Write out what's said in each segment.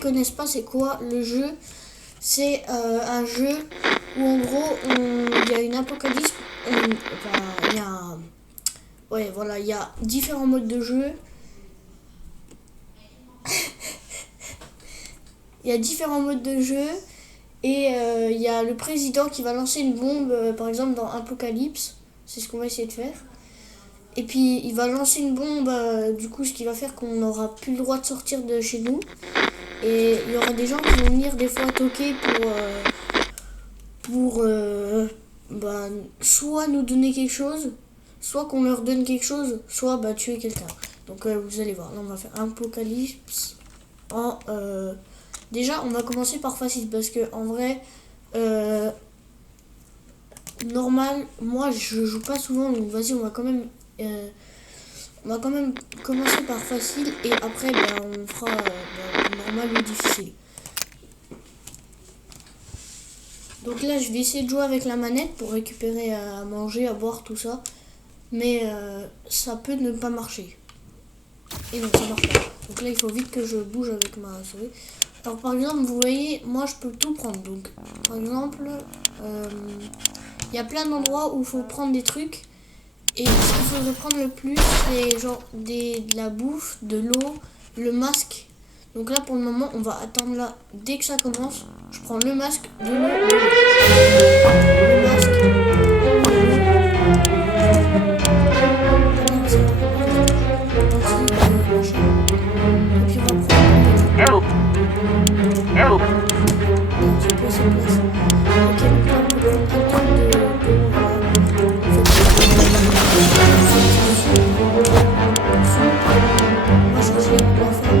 Connaissent pas c'est quoi le jeu. C'est un jeu où en gros il y a une apocalypse, il y a différents modes de jeu. Il y a différents modes de jeu et il y a le président qui va lancer une bombe, par exemple dans Apocalypse, c'est ce qu'on va essayer de faire. Et puis il va lancer une bombe, du coup ce qui va faire qu'on n'aura plus le droit de sortir de chez nous. Et il y aura des gens qui vont venir des fois toquer pour soit nous donner quelque chose, soit qu'on leur donne quelque chose, soit tuer quelqu'un. Donc vous allez voir, là on va faire Apocalypse en... Déjà on va commencer par facile parce que en vrai, normal, moi je joue pas souvent, donc vas-y on va quand même commencer par facile et après on fera normal ou difficile. Donc là je vais essayer de jouer avec la manette pour récupérer à manger, à boire, tout ça. Mais ça peut ne pas marcher. Et donc ça marche pas. Donc là il faut vite que je bouge avec ma souris. Alors par exemple vous voyez, moi je peux tout prendre. Donc par exemple, il y a plein d'endroits où il faut prendre des trucs. Et ce qu'il faudrait prendre le plus, c'est genre de la bouffe, de l'eau, le masque. Donc là pour le moment on va attendre là. Dès que ça commence, je prends le masque, de l'eau, le masque, de l'eau. Et puis on va prendre Help! Ok, donc là on peut prendre un truc moi je vais la faire.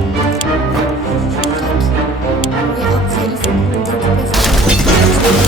Et après il faut qu'on récupère ça va.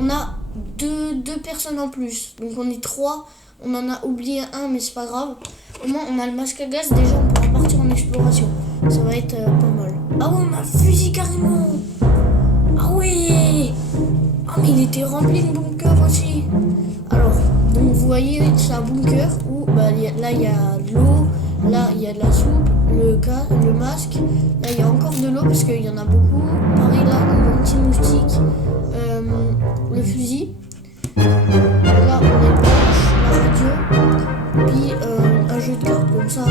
On a deux personnes en plus, donc on est 3. On en a oublié un, mais c'est pas grave. Au moins on a le masque à gaz, déjà on pourra partir en exploration. Ça va être pas mal. Ah ouais, on a un fusil carrément. Ah ouais. Ah mais il était rempli de bunker aussi. Alors, donc vous voyez, c'est un bunker où là il y a de l'eau, là il y a de la soupe, le masque. Là il y a encore de l'eau parce qu'il y en a beaucoup. Pareil là, l'anti-moustique. Le fusil, là on a une planche, la radio, puis un jeu de cartes, comme ça on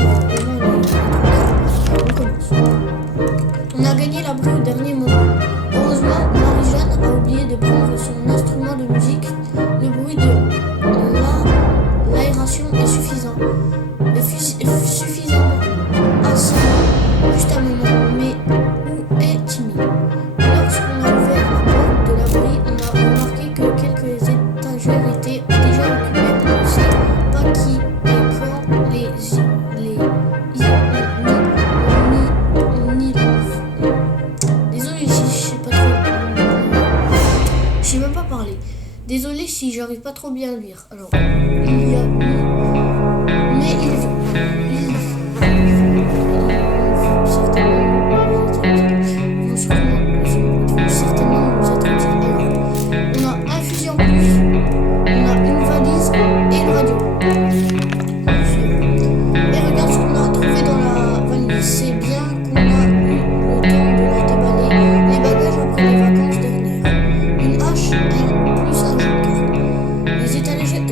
commence. On a gagné l'abri au dernier moment. Heureusement, Marie-Jeanne a oublié de prendre son instrument de musique. Le bruit de l'aération est suffisant. Suffisamment assez, juste un moment, mais où est Timmy? Lorsqu'on a ouvert la porte de l'abri, on a remarqué que quelques étagères étaient déjà occupées. On ne sait pas qui et quand on y l'ouvre. Désolé si je sais pas trop. Je sais même pas parler. Désolé si j'arrive pas trop bien à lire. Alors, il y a mais il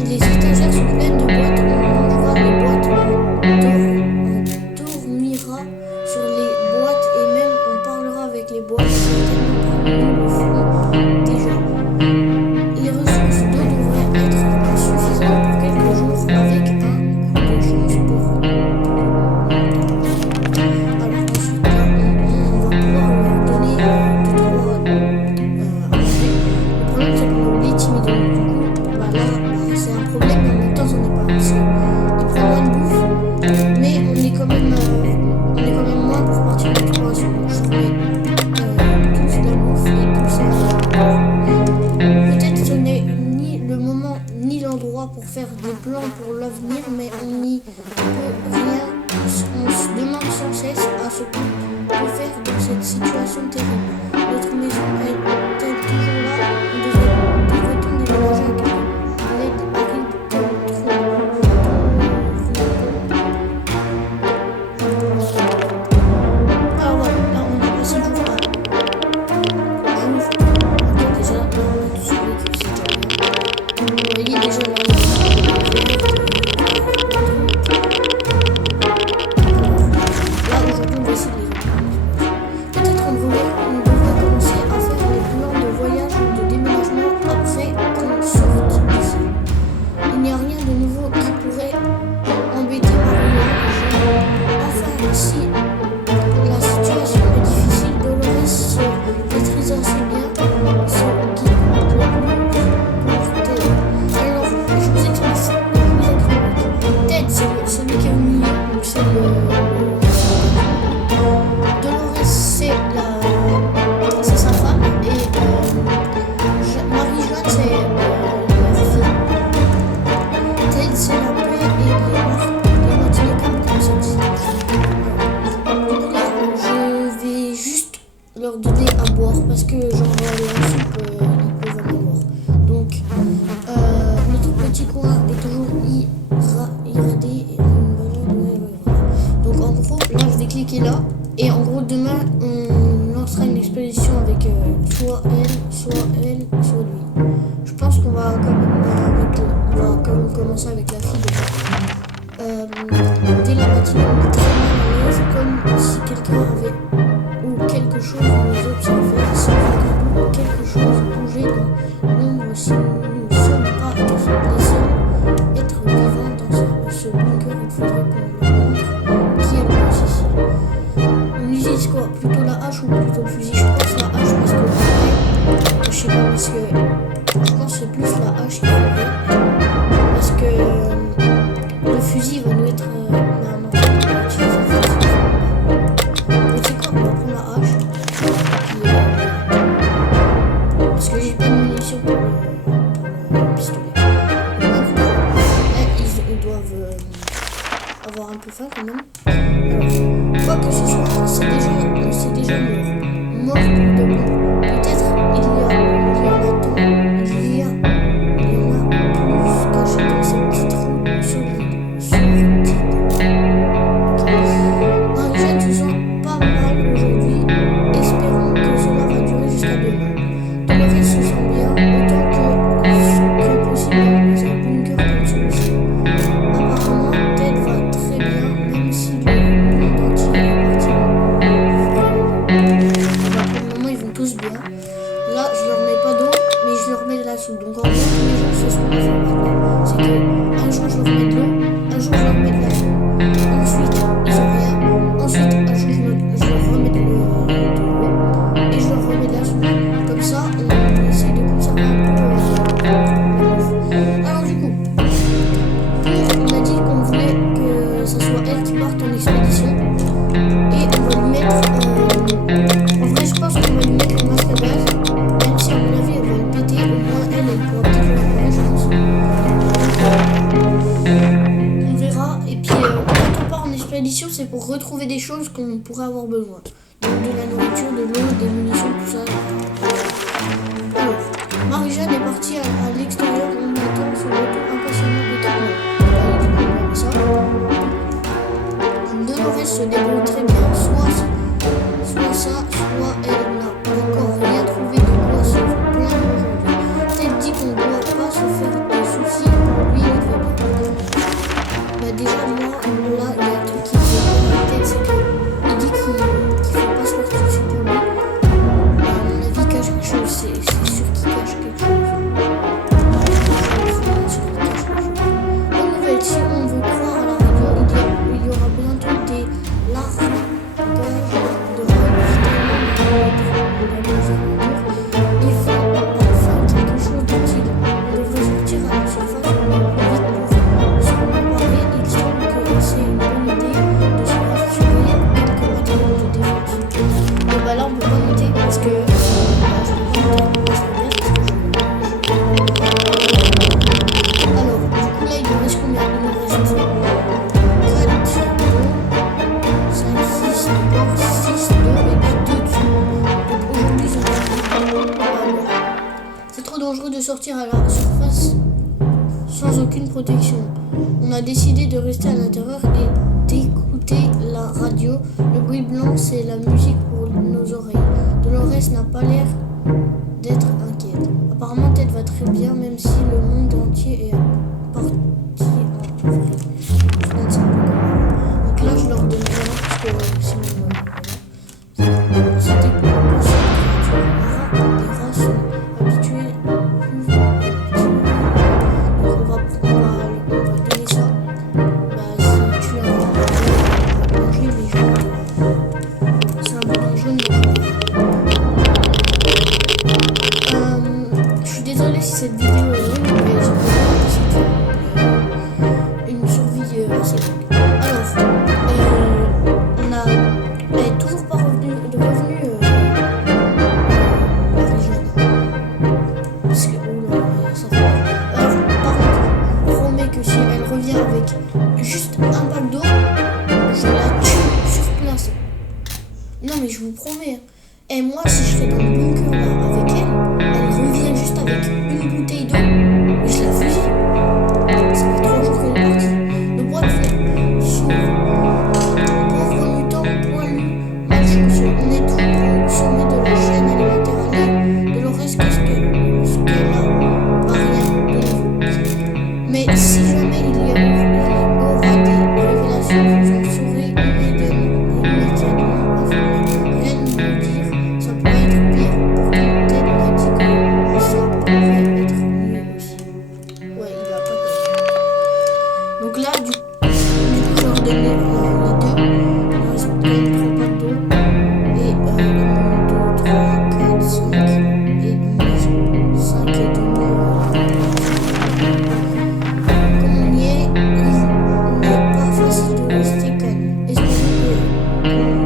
les étagères sont pleines de venir, mais on n'y peut rien. On se demande sans cesse à ce qu'on peut faire dans cette situation terrible. Notre maison est-elle toujours là? Devrait-on déménager à quelqu'un? L'aide arrive comme trop. Alors voilà, là on a passé le jour 1. Déjà, là on a tout survécu, c'est déjà bien. Vous voyez déjà là, aujourd'hui on va essayer de les apprendre. Peut-être on devrait commencer à faire les plans de voyage ou de déménagement après qu'on sorte d'ici. Il n'y a rien de nouveau qui pourrait embêter Maria. Enfin, si la situation est difficile, Dolores se maîtrise assez bien, ce qui compte le plus pour Ted. Alors, je vous explique. Ted, c'est celui qui est au milieu, donc c'est Dolores, c'est sa femme, et Marie-Jeanne, c'est la fille. Ted, c'est la paix et les moitiés comme ça dit. Donc là, je vais juste leur donner à boire parce que genre la soupe, ils peuvent en avoir. Donc, notre petit coin est toujours irradé. Et voilà. Donc en gros, là je vais cliquer là. Et en gros, demain, on lancera une expédition avec soit elle, soit lui. Je pense qu'on va quand même commencer avec la fille déjà. Dès la matinée, on est très mal à l'aise, comme si quelqu'un avait ou quelque chose nous observait, sans que quelque chose bougeait dans l'ombre si nous ne sommes pas les seuls être vivants dans ce bunker. Il faudrait qu'on leur montre qui est le boss ici. On utilise quoi? Plutôt la hache ou plutôt le fusil? Je pense la hache parce que je sais pas, parce que je pense que c'est plus la hache qu'il faudrait, parce que le fusil va nous être non, on va utiliser le fusil. Donc c'est quoi? On va prendre la hache, puis, parce que j'ai pas de munitions pour le pistolet. Ils doivent avoir un peu faim quand même. Alors, quoi que ce soit, c'est déjà mort pour de bon. Peut-être il y en a tant, il y en a plus cachés dans ces petits trous sordides. Marie-Jeanne se sent pas mal aujourd'hui. Espérons que cela va durer jusqu'à demain. Dolores se sent bien, autant que possible dans un bunker comme celui-ci. Apparemment, Ted va très bien, même si le monde entier est parti. Pour le moment, ils vont tous bien. Là, je leur mets pas d'eau, mais je leur mets de la soupe. Donc en gros, tous les jours, c'est ce qu'on va faire maintenant. C'est que un jour, je leur mets de l'eau, un jour, je leur mets de la soupe. Ensuite, ils ont rien. Ensuite, un jour, je leur remets de l'eau et je leur remets de la soupe. Comme ça, on essaie de conserver un peu la bouffe. Alors du coup, on a dit qu'on voulait que ce soit elle qui parte en expédition. Et on va lui mettre... en vrai, je pense qu'on va lui mettre le masque à gaz. Même si à mon avis, elle va le péter. Au moins, elle pourra peut-être le faire, je pense. On verra. Et puis, quand on part en expédition, c'est pour retrouver des choses qu'on pourrait avoir besoin. Donc de la nourriture, de l'eau, des munitions, tout ça. Alors, Marie-Jeanne est partie à l'extérieur. On attend son retour impatiemment et du coup, on va ça. Dolores se débrouille très bien, soit ça, soit elle n'a encore rien trouvé de quoi se plaindre aujourd'hui. Ted dit qu'on ne doit pas se faire de soucis, pour lui il va bien. Bah déjà moi, là il y a un truc qui me fait peur dans la tête, c'est qu'il dit qu'il ne faut pas se faire de soucis pour lui. Bah, à mon avis il cache quelque chose, c'est sûr qu'il cache quelque chose. Bonne nouvelle, si on veut croire à la radio, il y aura bientôt des larves de il faut enfin quelque chose d'utile. On devrait sortir à la surface le plus vite pour se comparer. Il semble que c'est une bonne protection. On a décidé de rester à l'intérieur et d'écouter la radio. Le bruit blanc, c'est la musique pour nos oreilles. Dolores n'a pas l'air d'être inquiète. Apparemment, Ted va très bien, même si le monde entier est parti en vrille. Donc là, je leur donne rien parce que sinon, c'était pour penser aux créatures. Les rats sont habitués plus donc on va donner ça. Bah, si tu as un rat, on va manger les gens. C'est un bouton jaune. Je suis désolée si cette vidéo est longue, mais j'ai besoin de une survie assez longue. Alors, on a toujours pas de revenus Marie-Jeanne. Parce que, oula, ça fait peur. Alors, par contre, je vous promets que si elle revient avec juste un pack d'eau, je la tue sur place. Non, mais je vous promets. Et moi, si je serais dans le bunker là avec elle revient juste avec une bouteille d'eau, et je la fusille. Ça fait 3 jours qu'elle est partie. Le bois de fer s'ouvre. Pauvre mutant, poilu, malchanceux. On est toujours au sommet de la chaîne alimentaire. Allez, Dolores, qu'est-ce qu'elle a? Pas rien de nouveau. Mais si jamais il y aura des révélations, vous en serez immédiatement informés. Rien ne nous dire, ça pourrait être pire. Pourtant, Ted m'a dit que ça pourrait être mieux aussi. Ouais, il a pas peur. Donc là, du coup, je leur donne les deux. Il reste quand même 3 packs d'eau. Et 1, 2, 3, 4, 5 et 5 et demi. Comme on y est, il n'est pas facile de rester calme. Espérons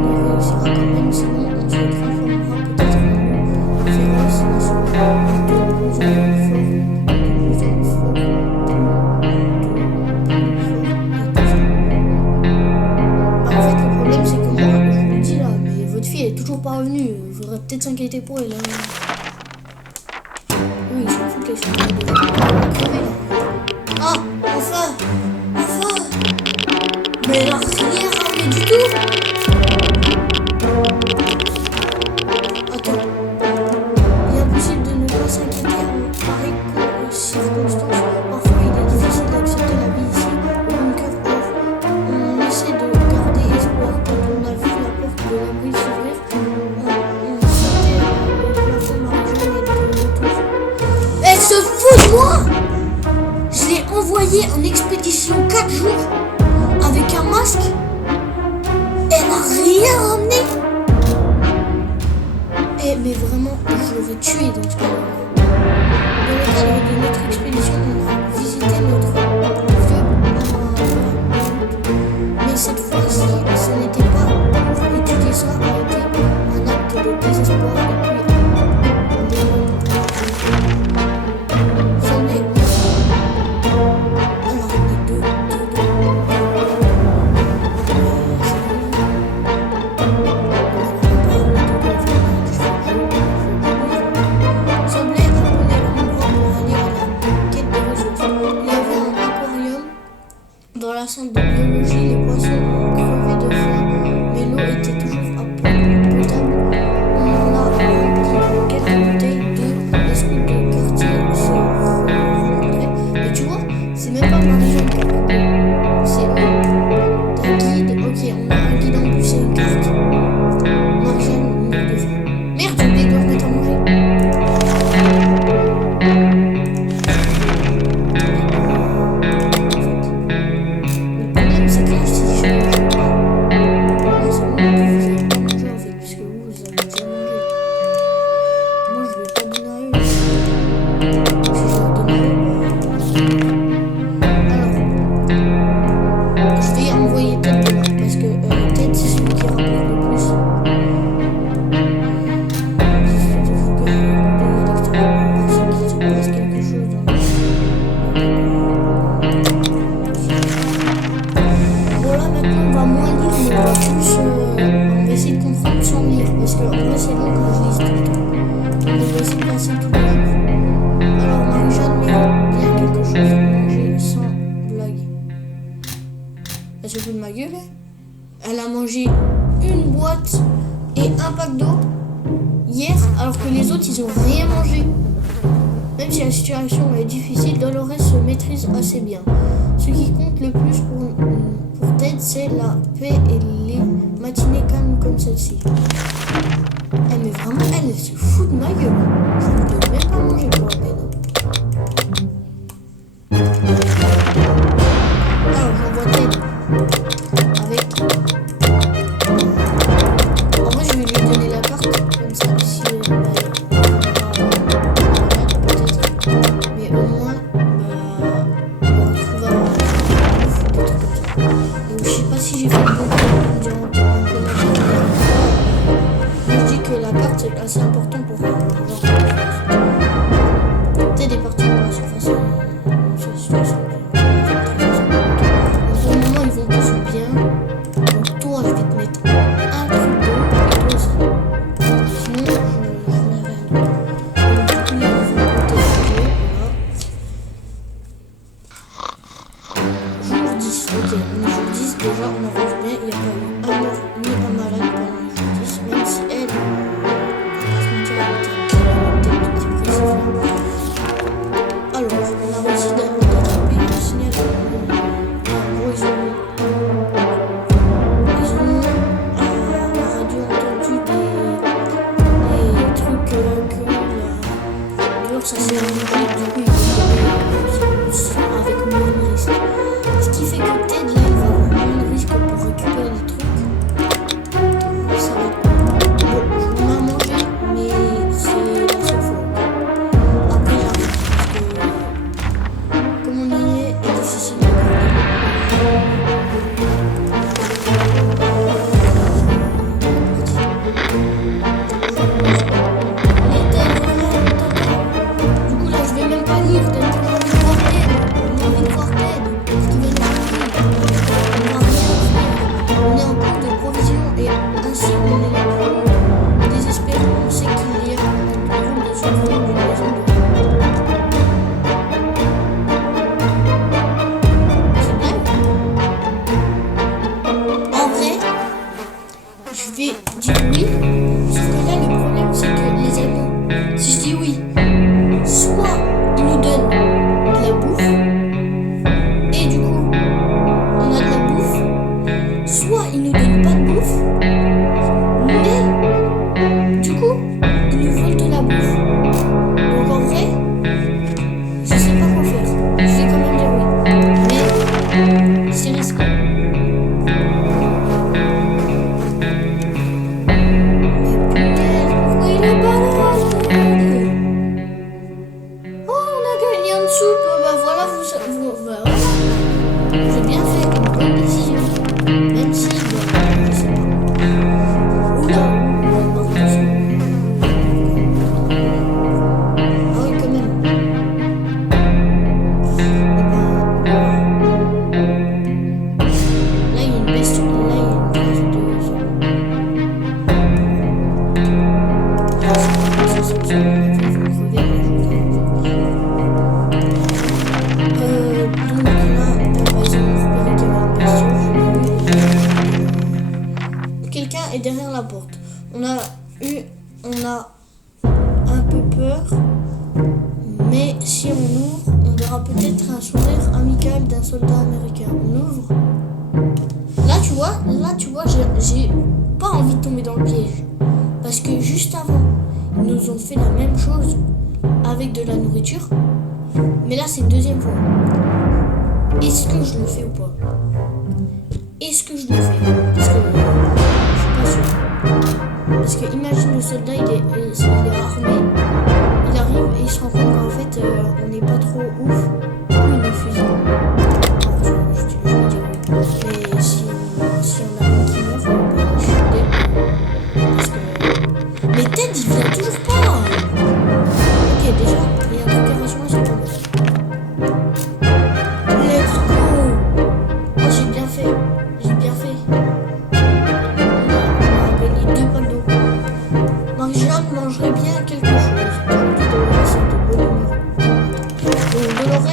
qu'on y réussira quand même, sinon on se transformera peut-être en loup féroce, mais de plus en plus fort, de plus en plus fort, en fait, le problème, c'est que moi, je vous le dis là, mais votre fille elle est toujours pas revenue. Il faudrait peut-être s'inquiéter pour elle. Oui, ils s'en foutent les choses. Crever là. Ah, enfin! Enfin! Mais elle a rien ramené du tout! Attends. Il est impossible de ne pas s'inquiéter en pareille circonstance. Parfois, il est difficile d'accepter la vie ici, au bunker or. On essaie de garder espoir. Quand on a vu la porte de l'abri s'ouvrir, on sentait le plafond Marie-Jeanne et de retour. Elle se fout de moi! Je l'ai envoyée en expédition 4 jours avec un masque. Elle n'a rien ramené. Eh, mais vraiment, je l'aurais tué dans ce cas-là. Dans le cadre de notre expédition, on a visité notre vieux mais cette fois-ci, ce n'était pas pour étudier ça, a été un acte de désespoir et puis un démon. J'en ai alors on est deux. Semblait un bon endroit pour aller à la quête de ressources. Il y avait un aquarium dans la salle de biologie. Les poissons ont crevé de faim, mais l'eau était toujours à potable. On en a rempli quelques bouteilles d'eau. Les scouts de quartier se rencontraient. Mais tu vois, c'est même pas Marie-Jeanne qui a pris de l'eau. C'est eux. T'as un guide. Ok, on a un guide en plus et une carte. Marie-Jeanne meurt de faim. Merde, j'ai oublié de leur mettre à manger. Le problème, c'est que là, si je ne mange pas, c'est bon, vous n'allez pas manger en fait, puisque vous avez déjà mangé. Moi, je vais pas donner à eux. Si je leur donne à eux. Alors, je vais envoyer Ted dehors, parce que Ted, c'est celui qui rapporte le plus. Elle se fout de ma gueule. Elle a mangé une boîte et un pack d'eau hier, alors que les autres, ils ont rien mangé. Même si la situation est difficile, Dolores se maîtrise assez bien. Ce qui compte le plus pour Ted, c'est la paix et les matinées calmes comme celle-ci. Mais vraiment, elle se fout de ma gueule. Je ne peux même pas manger pour la peine. Alors, j'envoie Ted avec... En vrai, je vais lui donner la carte, comme ça, si mais au moins, on va retrouver un truc comme ça. Donc, je sais pas si j'ai fait le bon coup. Je dis que la carte, c'est assez important pour avoir Ted est parti pour la surface. Pour le moment, ils vont tous bien. Donc, toi, je vais te mettre un truc d'eau et toi aussi. Sinon, je n'avais rien d'autre. Donc, du coup, là, ils vont protéger. Voilà. Jour 10. Ok, on est jour 10. Déjà, on avance bien. Il n'y a pas eu un mort ni un malade pendant le jour 10. Même si elle, alors, on a réussi d'attraper le signal. En gros, ils ont à la radio entendu des trucs que dehors ça s'est arrangé. Du coup, ils vont avec moins de risque. Ce qui fait que Ted, là, il va avoir moins de risque pour récupérer des trucs. Ça va être bon. Je vais en manger, mais c'est la seule fois. Après, j'arrête parce que comme on y est difficile de du coup là je vais même pas lire Ted. On a envie de voir Ted. On a envie de voir Ted. Ce qui va nous arriver. On va rien faire. On est en cours de provision et ainsi on est les plus désespérés. On sait qu'il y a un groupe de survivants d'une maison de... C'est bien. En vrai, je vais dire oui. Sauf que là, le problème, c'est que les amis, si je dis oui, soit ils nous donnent de la bouffe, et du coup, on a de la bouffe, soit ils nous donnent pas de bouffe, mais du coup, ils nous volent de la bouffe. Donc en vrai, je sais pas quoi faire. Je vais quand même dire oui. Mais c'est risqué. Bah voilà, bah voilà. J'ai bien fait une bonne décision. Même si, je sais pas. Oula, ah oui, quand même. Là, il y a une bestiole. Là, il y a une cage de zombies. Quelqu'un est derrière la porte. On a un peu peur, mais si on ouvre, on verra peut-être un sourire amical d'un soldat américain. On ouvre. Là tu vois, j'ai pas envie de tomber dans le piège, parce que juste avant, ils nous ont fait la même chose avec de la nourriture, mais là c'est deuxième fois. Est-ce que je le fais ou pas? Est-ce que je le fais? Parce que je suis pas sûr. Parce que imagine le soldat, il est armé, il arrive et il se rend compte qu'en fait on n'est pas trop ouf. Oui, le fusil. Non, je vais dire oui. Mais si on a un qui meurt, on peut la shooter. Parce que... Mais Ted, il vient toujours pas. Ok, déjà, il y a un truc à rassurer, c'est pas mal. Let's go. Oh, j'ai bien fait. J'ai bien fait. On a gagné 2 packs d'eau. Marie-Jeanne mangerait bien quelque chose. Aujourd'hui, Dolores est de bonne humeur. Donc, Dolores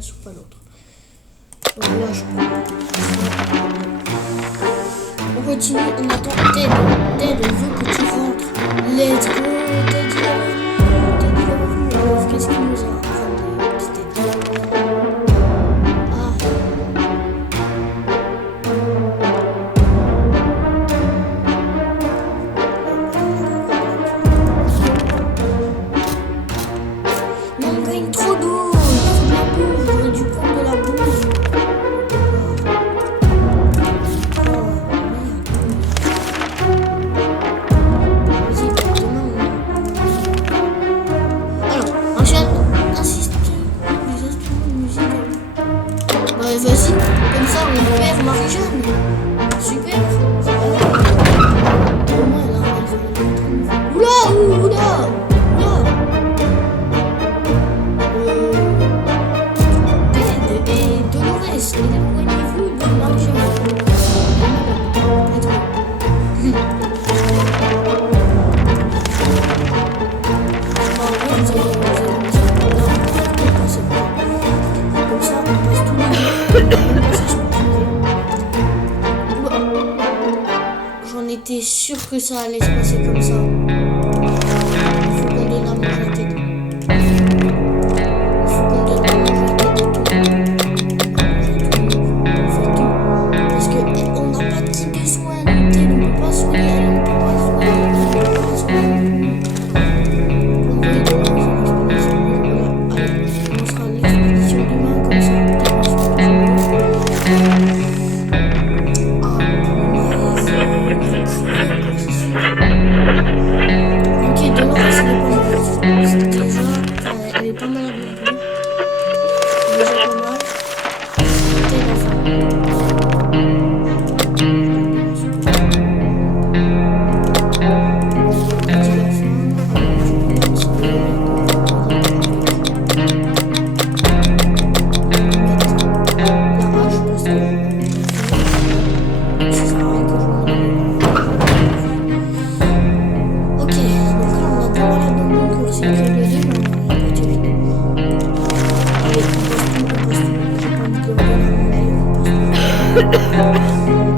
place ou pas l'autre. Donc là, je prends. On continue, on attend Ted. Ted, on veut que tu rentres. Let's go, Ted, il est revenu. Qu'est-ce qu'il nous a ramené, petit Ted? Ah. Mais on gagne trop d'eau. Il faut de la bouffe. J'aurais dû prendre de la bouffe. Vas-y, comme ça on perd Marie-Jeanne. Super, c'est pas grave. Au moins elle a oula, oula, oula. Ted et Dolores, éloignez-vous de Marie-Jeanne. J'en étais sûr que ça allait se passer comme ça. Il faut qu'on donne à manger à Ted. Il faut qu'on donne à manger à Ted et tout. On fait tout. Parce qu'on n'a pas de kit de soins. Ted, on ne peut pas soigner. On ne peut pas soigner. On ne peut pas soigner. On va envoyer de l'expédition. Allez, on sera à l'expédition demain comme ça. Ok, Dolores, elle est pas malade. C'est déjà, elle est pas malade non plus. C'est déjà pas mal. C'était la fin.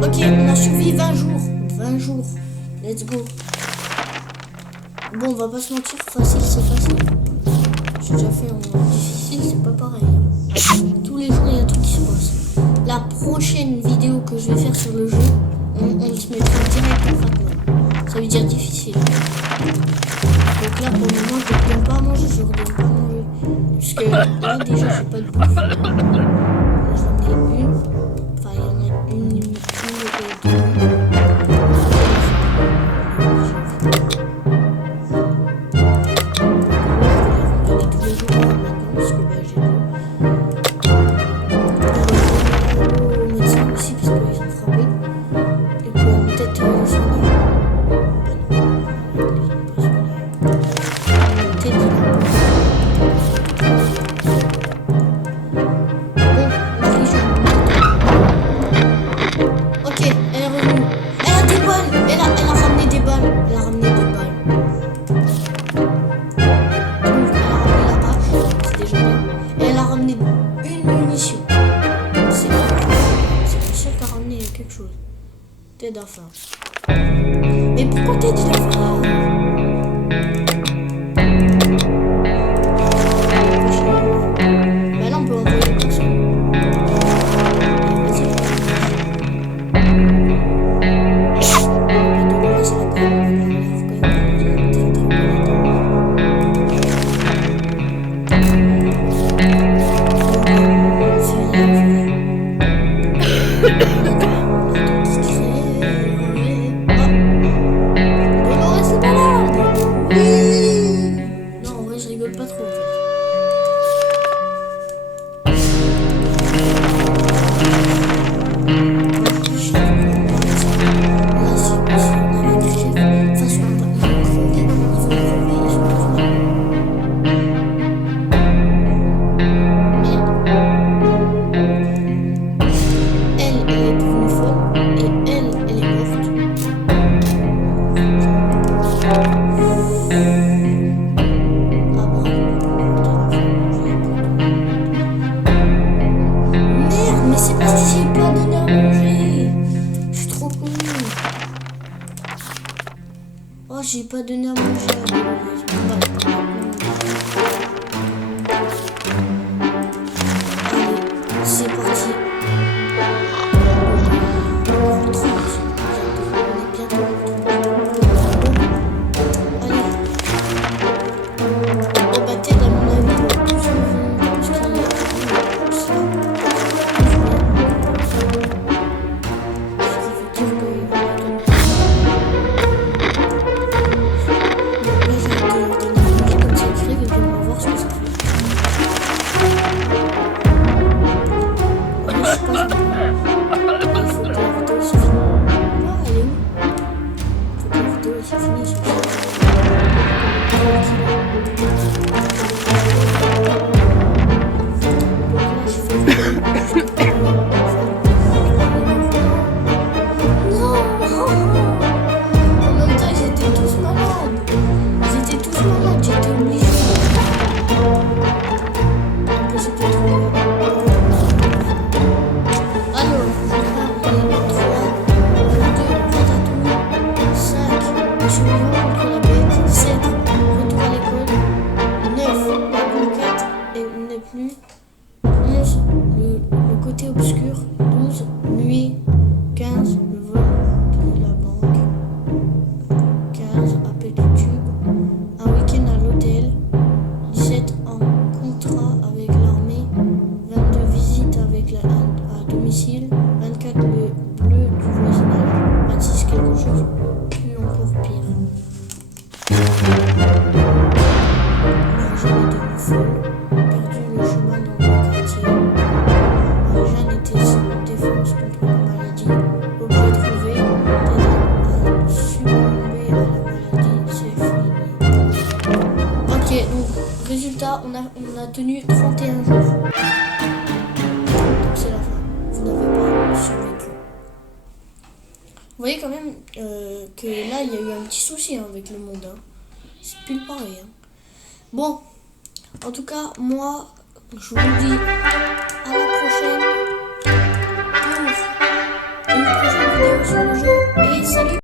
Ok, on a survécu 20 jours. 20 jours. Let's go. Bon, on va pas se mentir, facile, c'est facile. J'ai déjà fait en difficile, c'est pas pareil. Tous les jours, il y a un truc qui se passe. La prochaine vidéo que je vais faire sur le jeu, on se mettra direct en Fatman. Ça veut dire difficile. Donc là, pour le moment, je ne redonne pas à manger, je redonne pas à manger. Parce que là, déjà, j'ai pas de bouffe. J'en ai une. Enfin, il y en a une et deux. Ted a faim. Mais pourquoi Ted il a faim? Bah là on peut envoyer personne. Vas-y. Dolores est pas là. j'ai pas donné à manger à Dolores. Voilà. Allez, c'est parti. On est bientôt. Allez. Oh bah t'aides à mon avis. On a tenu 31 jours. Donc c'est la fin. Vous n'avez pas survécu. Vous voyez quand même que là, il y a eu un petit souci avec le monde. Hein. C'est plus pareil. Hein. Bon, en tout cas, moi, je vous dis